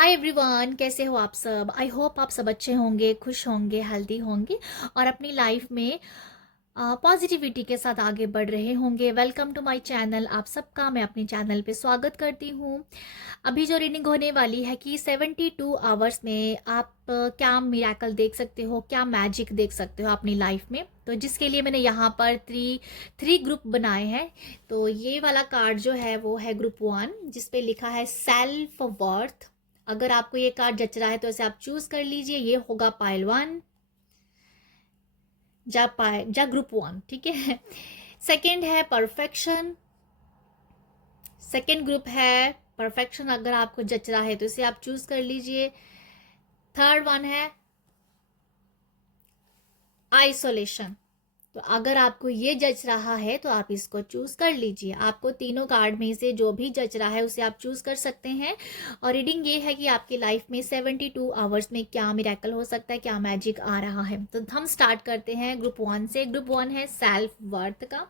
Hi everyone, कैसे हो आप सब। आई होप आप सब अच्छे होंगे, खुश होंगे, हेल्दी होंगे और अपनी लाइफ में पॉजिटिविटी के साथ आगे बढ़ रहे होंगे। Welcome to my channel. आप सबका मैं अपने चैनल पे स्वागत करती हूँ। अभी जो रीडिंग होने वाली है कि 72 आवर्स में आप क्या मिराकल देख सकते हो, क्या मैजिक देख सकते हो अपनी लाइफ में। तो जिसके लिए मैंने यहाँ पर थ्री ग्रुप बनाए हैं। तो ये वाला कार्ड जो है वो है ग्रुप 1, जिसपे लिखा है सेल्फ वर्थ। अगर आपको ये कार्ड जच रहा है तो इसे आप चूज कर लीजिए। ये होगा पाइल 1 जा ग्रुप 1, ठीक है। सेकंड है परफेक्शन। सेकंड ग्रुप है परफेक्शन। अगर आपको जच रहा है तो इसे आप चूज कर लीजिए। थर्ड वन है आइसोलेशन। तो अगर आपको ये जच रहा है तो आप इसको चूज कर लीजिए। आपको तीनों कार्ड में से जो भी जच रहा है उसे आप चूज कर सकते हैं। और रीडिंग ये है कि आपकी लाइफ में 72 आवर्स में क्या मिरेकल हो सकता है, क्या मैजिक आ रहा है। तो हम स्टार्ट करते हैं ग्रुप 1 से। ग्रुप 1 है सेल्फ वर्थ का।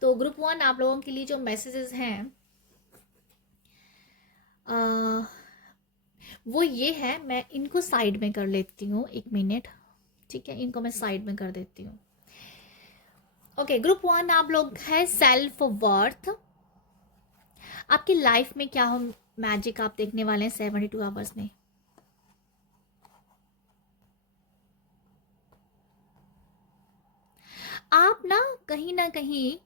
तो ग्रुप 1 आप लोगों के लिए जो मैसेजेस हैं वो ये है। मैं इनको साइड में कर लेती हूँ, 1 मिनट, ठीक है। इनको मैं साइड में कर देती हूँ। ओके, ग्रुप 1 आप लोग है सेल्फ वर्थ। आपकी लाइफ में क्या हो मैजिक आप देखने वाले हैं 72 आवर्स में। आप ना कहीं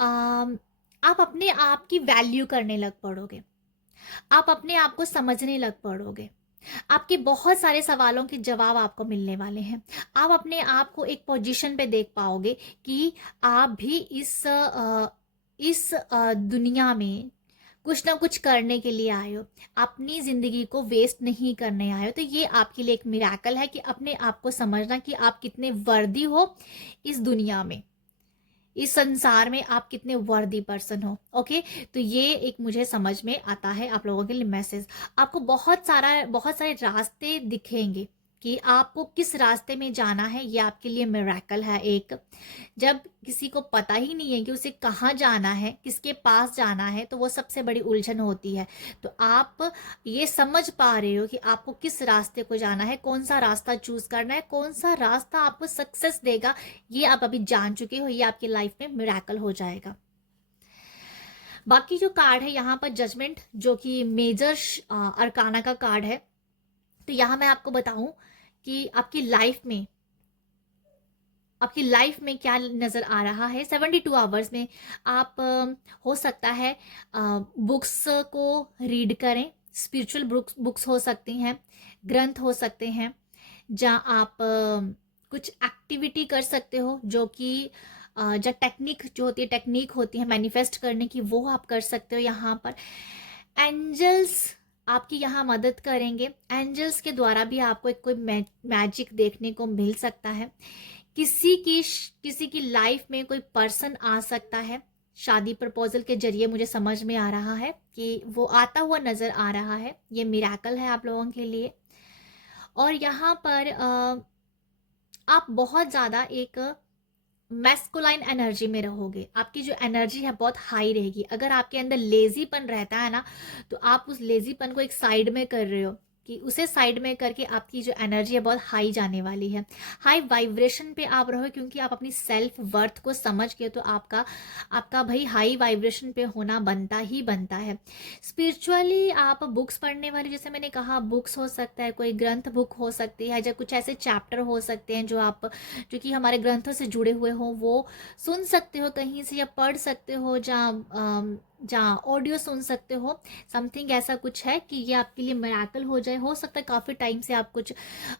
आप अपने आप की वैल्यू करने लग पड़ोगे। आप अपने आप को समझने लग पड़ोगे। आपके बहुत सारे सवालों के जवाब आपको मिलने वाले हैं। आप अपने आप को एक पोजीशन पे देख पाओगे कि आप भी इस दुनिया में कुछ ना कुछ करने के लिए आए हो। अपनी जिंदगी को वेस्ट नहीं करने आए हो। तो ये आपके लिए एक मिराकल है कि अपने आप को समझना कि आप कितने वर्दी हो इस दुनिया में, इस संसार में आप कितने वर्दी पर्सन हो। ओके, तो ये एक मुझे समझ में आता है आप लोगों के लिए मैसेज। आपको बहुत सारे रास्ते दिखेंगे कि आपको किस रास्ते में जाना है। ये आपके लिए मिरेकल है एक। जब किसी को पता ही नहीं है कि उसे कहाँ जाना है, किसके पास जाना है, तो वो सबसे बड़ी उलझन होती है। तो आप ये समझ पा रहे हो कि आपको किस रास्ते को जाना है, कौन सा रास्ता चूज करना है, कौन सा रास्ता आपको सक्सेस देगा। ये आप अभी जान चुके हो। ये आपकी लाइफ में मिरेकल हो जाएगा। बाकी जो कार्ड है यहाँ पर जजमेंट, जो कि मेजर अरकाना का कार्ड है। तो यहाँ मैं आपको बताऊं कि आपकी लाइफ में क्या नज़र आ रहा है 72 आवर्स में। आप हो सकता है बुक्स को रीड करें। स्पिरिचुअल बुक्स हो सकती हैं, ग्रंथ हो सकते हैं, जहाँ आप कुछ एक्टिविटी कर सकते हो जो कि जो टेक्निक होती है मैनिफेस्ट करने की, वो आप कर सकते हो। यहाँ पर एंजल्स आपकी यहाँ मदद करेंगे। एंजल्स के द्वारा भी आपको एक कोई मैजिक देखने को मिल सकता है। किसी की लाइफ में कोई पर्सन आ सकता है। शादी प्रपोजल के जरिए मुझे समझ में आ रहा है कि वो आता हुआ नजर आ रहा है। ये मिराकल है आप लोगों के लिए। और यहाँ पर आप बहुत ज़्यादा एक मैस्कुलाइन एनर्जी में रहोगे। आपकी जो एनर्जी है बहुत हाई रहेगी। अगर आपके अंदर लेजीपन रहता है ना, तो आप उस लेजीपन को एक साइड में कर रहे हो, कि उसे साइड में करके आपकी जो एनर्जी है बहुत हाई जाने वाली है। हाई वाइब्रेशन पे आप रहो, क्योंकि आप अपनी सेल्फ वर्थ को समझ के, तो आपका आपका भाई हाई वाइब्रेशन पे होना बनता ही बनता है। स्पिरिचुअली आप बुक्स पढ़ने वाले, जैसे मैंने कहा, बुक्स हो सकता है, कोई ग्रंथ बुक हो सकती है, या कुछ ऐसे चैप्टर हो सकते हैं जो कि हमारे ग्रंथों से जुड़े हुए हों, वो सुन सकते हो कहीं से, या पढ़ सकते हो, जहाँ ऑडियो सुन सकते हो। समथिंग ऐसा कुछ है कि ये आपके लिए मिराकल हो जाए। हो सकता है काफ़ी टाइम से आप कुछ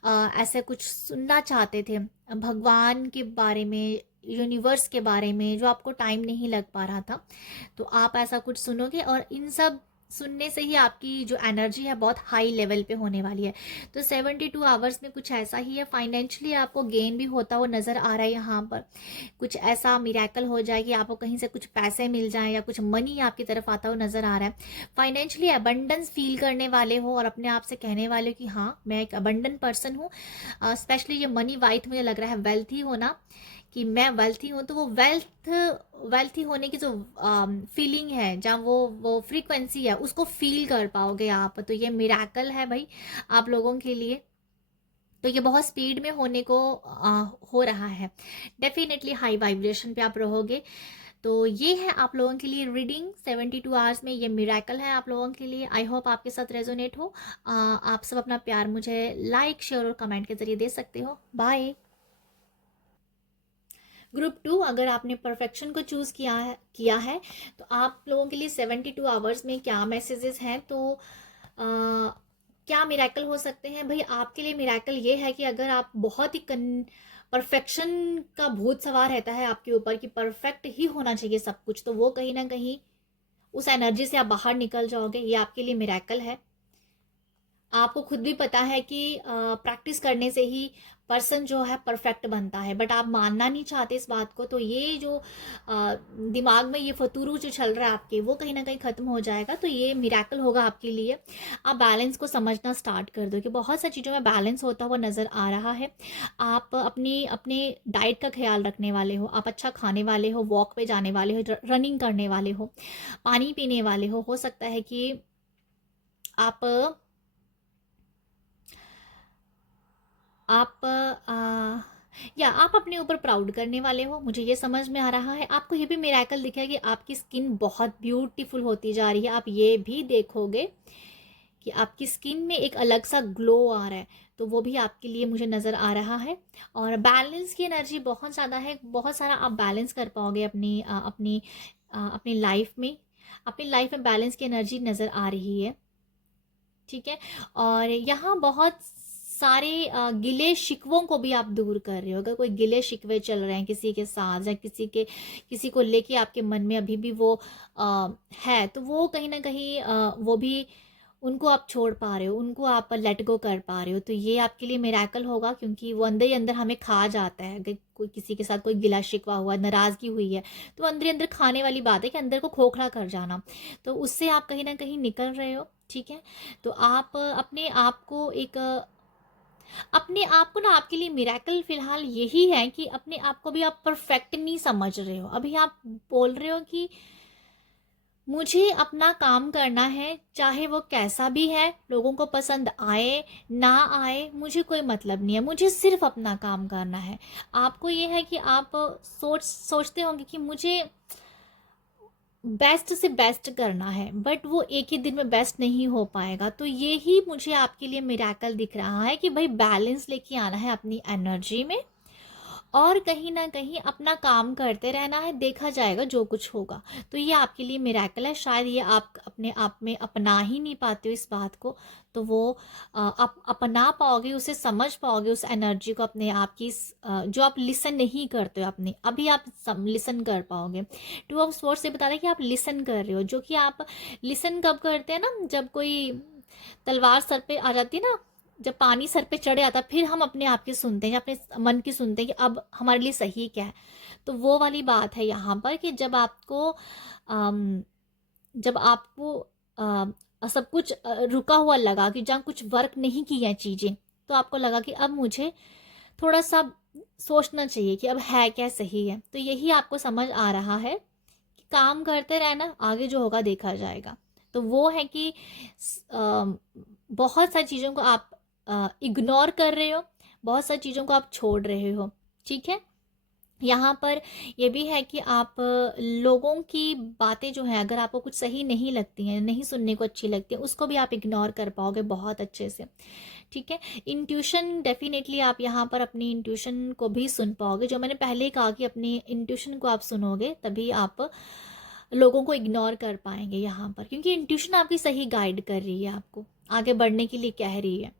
ऐसे कुछ सुनना चाहते थे भगवान के बारे में, यूनिवर्स के बारे में, जो आपको टाइम नहीं लग पा रहा था। तो आप ऐसा कुछ सुनोगे और इन सब सुनने से ही आपकी जो एनर्जी है बहुत हाई लेवल पे होने वाली है। तो 72 आवर्स में कुछ ऐसा ही है। फाइनेंशियली आपको गेन भी होता हुआ नज़र आ रहा है। यहाँ पर कुछ ऐसा मिरेकल हो जाए कि आपको कहीं से कुछ पैसे मिल जाएं, या कुछ मनी आपकी तरफ आता हुआ नज़र आ रहा है। फाइनेंशियली अबंडेंस फील करने वाले हो और अपने आप से कहने वाले हो कि हाँ, मैं एक अबंडेंट पर्सन हूँ। स्पेशली ये मनी वाइथ मुझे लग रहा है वेल्थ ही होना, कि मैं वेल्थी हूँ, तो वो वेल्थी होने की जो फीलिंग है, जहाँ वो फ्रीक्वेंसी है, उसको फील कर पाओगे आप। तो ये मिराकल है भाई आप लोगों के लिए। तो ये बहुत स्पीड में होने को हो रहा है। डेफिनेटली हाई वाइब्रेशन पे आप रहोगे। तो ये है आप लोगों के लिए रीडिंग 72 आवर्स में, ये मिराकल है आप लोगों के लिए। आई होप आपके साथ रेजोनेट हो। आप सब अपना प्यार मुझे लाइक, शेयर और कमेंट के जरिए दे सकते हो। बाय। ग्रुप 2, अगर आपने परफेक्शन को चूज़ किया है तो आप लोगों के लिए 72 आवर्स में क्या मैसेजेस हैं। तो क्या मिराकल हो सकते हैं भाई आपके लिए? मिराकल ये है कि अगर आप बहुत ही परफेक्शन का भूत सवार रहता है आपके ऊपर कि परफेक्ट ही होना चाहिए सब कुछ, तो वो कहीं ना कहीं उस एनर्जी से आप बाहर निकल जाओगे। ये आपके लिए मिराकल है। आपको खुद भी पता है कि प्रैक्टिस करने से ही पर्सन जो है परफेक्ट बनता है, बट आप मानना नहीं चाहते इस बात को। तो ये जो दिमाग में ये फतूरू जो चल रहा है आपके, वो कहीं ना कहीं खत्म हो जाएगा। तो ये मिराकल होगा आपके लिए। आप बैलेंस को समझना स्टार्ट कर दो कि बहुत सारी चीज़ों में बैलेंस होता हुआ नज़र आ रहा है। आप अपने डाइट का ख्याल रखने वाले हो, आप अच्छा खाने वाले हो, वॉक पे जाने वाले हो, रनिंग करने वाले हो, पानी पीने वाले हो सकता है कि आप आप या आप अपने ऊपर प्राउड करने वाले हो। मुझे ये समझ में आ रहा है। आपको ये भी मिराकल दिखा है कि आपकी स्किन बहुत ब्यूटीफुल होती जा रही है। आप ये भी देखोगे कि आपकी स्किन में एक अलग सा ग्लो आ रहा है। तो वो भी आपके लिए मुझे नज़र आ रहा है। और बैलेंस की एनर्जी बहुत ज़्यादा है। बहुत सारा आप बैलेंस कर पाओगे अपनी लाइफ में। अपनी लाइफ में बैलेंस की एनर्जी नज़र आ रही है। ठीक है। और यहाँ बहुत सारे गिले शिकवों को भी आप दूर कर रहे हो। अगर कोई गिले शिकवे चल रहे हैं किसी के साथ, या किसी को लेके आपके मन में अभी भी वो है, तो वो कहीं ना कहीं वो भी उनको आप छोड़ पा रहे हो, उनको आप लेट गो कर पा रहे हो। तो ये आपके लिए मिराकल होगा, क्योंकि वो अंदर ही अंदर हमें खा जाता है। अगर कोई किसी के साथ कोई गिला शिकवा हुआ, नाराज़गी हुई है, तो अंदर ही अंदर खाने वाली बात है कि अंदर को खोखला कर जाना। तो उससे आप कहीं ना कहीं निकल रहे हो। ठीक है। तो आप अपने आप को ना, आपके लिए मिराकल फिलहाल यही है कि अपने आप को भी आप परफेक्ट नहीं समझ रहे हो। अभी आप बोल रहे हो कि मुझे अपना काम करना है, चाहे वो कैसा भी है, लोगों को पसंद आए ना आए, मुझे कोई मतलब नहीं है, मुझे सिर्फ अपना काम करना है। आपको ये है कि आप सोचते होंगे कि मुझे बेस्ट से बेस्ट करना है, बट वो एक ही दिन में बेस्ट नहीं हो पाएगा। तो ये ही मुझे आपके लिए मिराकल दिख रहा है कि भाई बैलेंस लेके आना है अपनी एनर्जी में, और कहीं ना कहीं अपना काम करते रहना है, देखा जाएगा जो कुछ होगा। तो ये आपके लिए मिराकल है। शायद ये आप अपने आप में अपना ही नहीं पाते हो इस बात को। तो वो आप अपना पाओगे, उसे समझ पाओगे, उस एनर्जी को अपने आप की, जो आप लिसन नहीं करते हो अपने, अभी आप लिसन कर पाओगे। टू ऑफ स्वॉर्ड्स से बता रहे कि आप लिसन कर रहे हो, जो कि आप लिसन कब करते हैं ना, जब कोई तलवार सर पे आ जाती है ना, जब पानी सर पे चढ़ जाता है, फिर हम अपने आप की सुनते हैं, अपने मन की सुनते हैं कि अब हमारे लिए सही क्या है। तो वो वाली बात है यहाँ पर कि जब आपको सब कुछ रुका हुआ लगा, कि जहाँ कुछ वर्क नहीं की है चीज़ें, तो आपको लगा कि अब मुझे थोड़ा सा सोचना चाहिए कि अब है क्या सही है। तो यही आपको समझ आ रहा है कि काम करते रहना, आगे जो होगा देखा जाएगा। तो वो है कि बहुत सारी चीज़ों को आप इग्नोर कर रहे हो, बहुत सारी चीज़ों को आप छोड़ रहे हो। ठीक है। यहाँ पर ये भी है कि आप लोगों की बातें जो हैं, अगर आपको कुछ सही नहीं लगती हैं, नहीं सुनने को अच्छी लगती है, उसको भी आप इग्नोर कर पाओगे बहुत अच्छे से। ठीक है। इंट्यूशन, डेफिनेटली आप यहाँ पर अपनी इंट्यूशन को भी सुन पाओगे। जो मैंने पहले ही कहा कि अपनी इंट्यूशन को आप सुनोगे, तभी आप लोगों को इग्नोर कर पाएंगे यहाँ पर, क्योंकि इंट्यूशन आपकी सही गाइड कर रही है, आपको आगे बढ़ने के लिए कह रही है।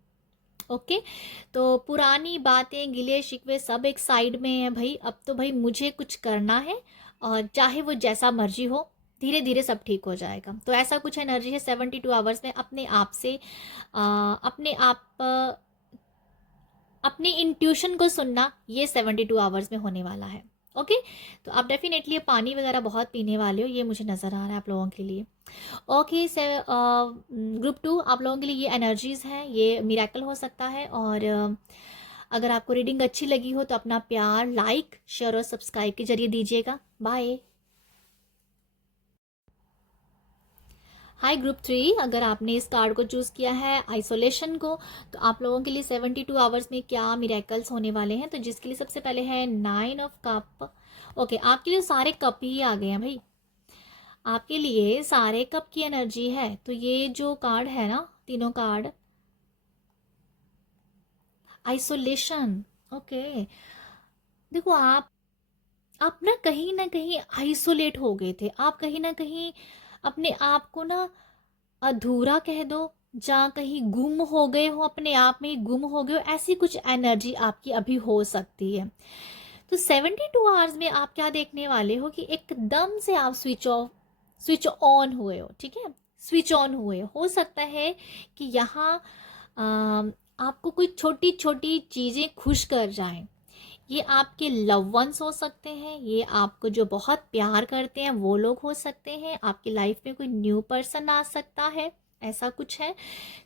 ओके। तो पुरानी बातें, गिले शिकवे सब एक साइड में है भाई। अब तो भाई मुझे कुछ करना है, और चाहे वो जैसा मर्जी हो, धीरे धीरे सब ठीक हो जाएगा। तो ऐसा कुछ एनर्जी है 72 आवर्स में। अपने आप से अपनी इंट्यूशन को सुनना, ये 72 आवर्स में होने वाला है। ओके। तो आप डेफिनेटली पानी वगैरह बहुत पीने वाले हो, ये मुझे नज़र आ रहा है आप लोगों के लिए। ओके। से ग्रुप 2, आप लोगों के लिए ये एनर्जीज़ हैं, ये मिरेकल हो सकता है। और अगर आपको रीडिंग अच्छी लगी हो तो अपना प्यार लाइक, शेयर और सब्सक्राइब के जरिए दीजिएगा। बाय। हाय ग्रुप 3, अगर आपने इस कार्ड को चूज़ किया है आइसोलेशन को, तो आप लोगों के लिए 72 आवर्स में क्या मिरेकल्स होने वाले हैं। तो जिसके लिए सबसे पहले है 9 ऑफ कप। ओके, आपके लिए सारे कप ही आ गए हैं भाई, आपके लिए सारे कप की एनर्जी है। तो ये जो कार्ड है ना, तीनों कार्ड आइसोलेशन। ओके, देखो आप ना कहीं आइसोलेट हो गए थे, आप कहीं ना कहीं अपने आप को ना अधूरा कह दो, जहाँ कहीं गुम हो गए हो, अपने आप में ही गुम हो गए हो, ऐसी कुछ एनर्जी आपकी अभी हो सकती है। तो 72 आवर्स में आप क्या देखने वाले हो कि एकदम से आप स्विच ऑन हुए हो। ठीक है, स्विच ऑन हुए हो सकता है कि यहाँ आपको कोई छोटी छोटी चीज़ें खुश कर जाएं। ये आपके लव वंस हो सकते हैं, ये आपको जो बहुत प्यार करते हैं वो लोग हो सकते हैं, आपकी लाइफ में कोई न्यू पर्सन आ सकता है, ऐसा कुछ है।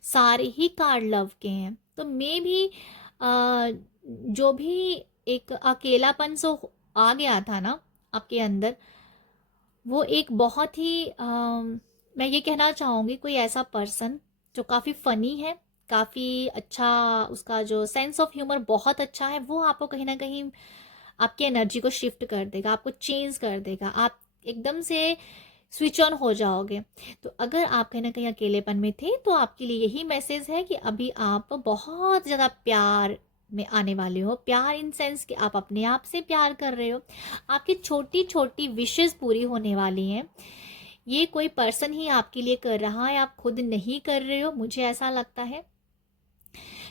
सारे ही कार्ड लव के हैं। तो मे भी जो भी एक अकेलापन सो आ गया था ना आपके अंदर, वो एक बहुत ही मैं ये कहना चाहूँगी, कोई ऐसा पर्सन जो काफ़ी फ़नी है, काफ़ी अच्छा, उसका जो सेंस ऑफ ह्यूमर बहुत अच्छा है, वो आपको कहीं ना कहीं आपकी एनर्जी को शिफ्ट कर देगा, आपको चेंज कर देगा, आप एकदम से स्विच ऑन हो जाओगे। तो अगर आप कहीं ना कहीं अकेलेपन में थे तो आपके लिए यही मैसेज है कि अभी आप बहुत ज़्यादा प्यार में आने वाले हो। प्यार इन सेंस कि आप अपने आप से प्यार कर रहे हो, आपकी छोटी छोटी विशेस पूरी होने वाली हैं। ये कोई पर्सन ही आपके लिए कर रहा है, आप खुद नहीं कर रहे हो, मुझे ऐसा लगता है।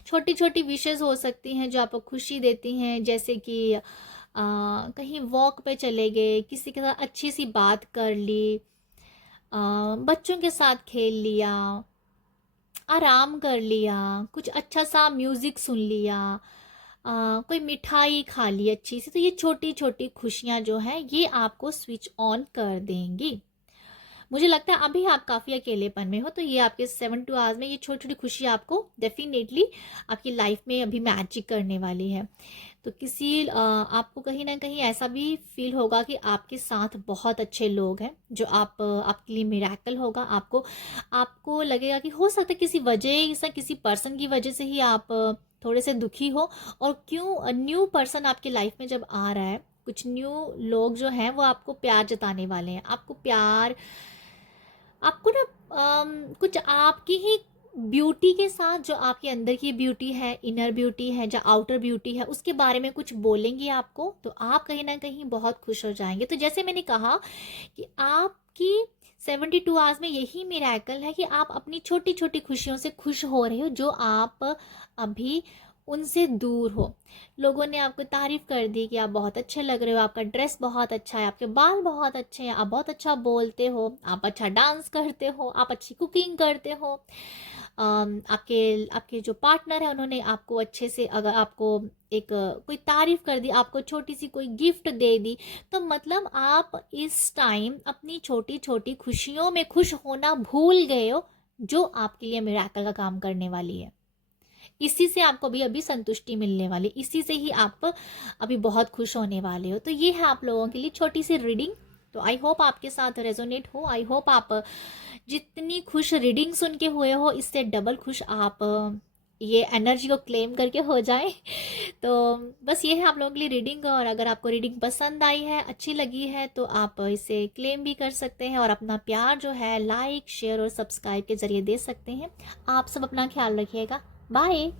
छोटी छोटी विशेस हो सकती हैं जो आपको खुशी देती हैं, जैसे कि कहीं वॉक पे चले गए, किसी के साथ अच्छी सी बात कर ली, बच्चों के साथ खेल लिया, आराम कर लिया, कुछ अच्छा सा म्यूज़िक सुन लिया, कोई मिठाई खा ली अच्छी सी। तो ये छोटी छोटी खुशियाँ जो हैं ये आपको स्विच ऑन कर देंगी। मुझे लगता है अभी आप काफ़ी अकेलेपन में हो, तो ये आपके 72 आवर्स में ये छोटी छोटी खुशी आपको डेफिनेटली आपकी लाइफ में अभी मैजिक करने वाली है। तो आपको कहीं ना कहीं ऐसा भी फील होगा कि आपके साथ बहुत अच्छे लोग हैं, जो आपके लिए मिरेकल होगा। आपको लगेगा कि हो सकता है किसी वजह से, किसी पर्सन की वजह से ही आप थोड़े से दुखी हो, और क्यों न्यू पर्सन आपकी लाइफ में जब आ रहा है, कुछ न्यू लोग जो हैं वो आपको प्यार जताने वाले हैं। आपको ना कुछ आपकी ही ब्यूटी के साथ, जो आपके अंदर की ब्यूटी है, इनर ब्यूटी है, जो आउटर ब्यूटी है, उसके बारे में कुछ बोलेंगे आपको, तो आप कहीं ना कहीं बहुत खुश हो जाएंगे। तो जैसे मैंने कहा कि आपकी 72 आवर्स में यही मिरेकल है कि आप अपनी छोटी छोटी खुशियों से खुश हो रहे हो, जो आप अभी उनसे दूर हो। लोगों ने आपको तारीफ कर दी कि आप बहुत अच्छे लग रहे हो, आपका ड्रेस बहुत अच्छा है, आपके बाल बहुत अच्छे हैं, आप बहुत अच्छा बोलते हो, आप अच्छा डांस करते हो, आप अच्छी कुकिंग करते हो। आपके आपके जो पार्टनर है उन्होंने आपको अच्छे से, अगर आपको एक कोई तारीफ कर दी, आपको छोटी सी कोई गिफ्ट दे दी, तो मतलब आप इस टाइम अपनी छोटी छोटी खुशियों में खुश होना भूल गए हो, जो आपके लिए मिरेकल का काम करने वाली है। इसी से आपको अभी अभी संतुष्टि मिलने वाली, इसी से ही आप अभी बहुत खुश होने वाले हो। तो ये है आप लोगों के लिए छोटी सी रीडिंग। तो आई होप आपके साथ रेजोनेट हो, आई होप आप जितनी खुश रीडिंग सुन के हुए हो, इससे डबल खुश आप ये एनर्जी को क्लेम करके हो जाए। तो बस ये है आप लोगों के लिए रीडिंग, और अगर आपको रीडिंग पसंद आई है, अच्छी लगी है, तो आप इसे क्लेम भी कर सकते हैं और अपना प्यार जो है लाइक, शेयर और सब्सक्राइब के जरिए दे सकते हैं। आप सब अपना ख्याल रखिएगा। बाय।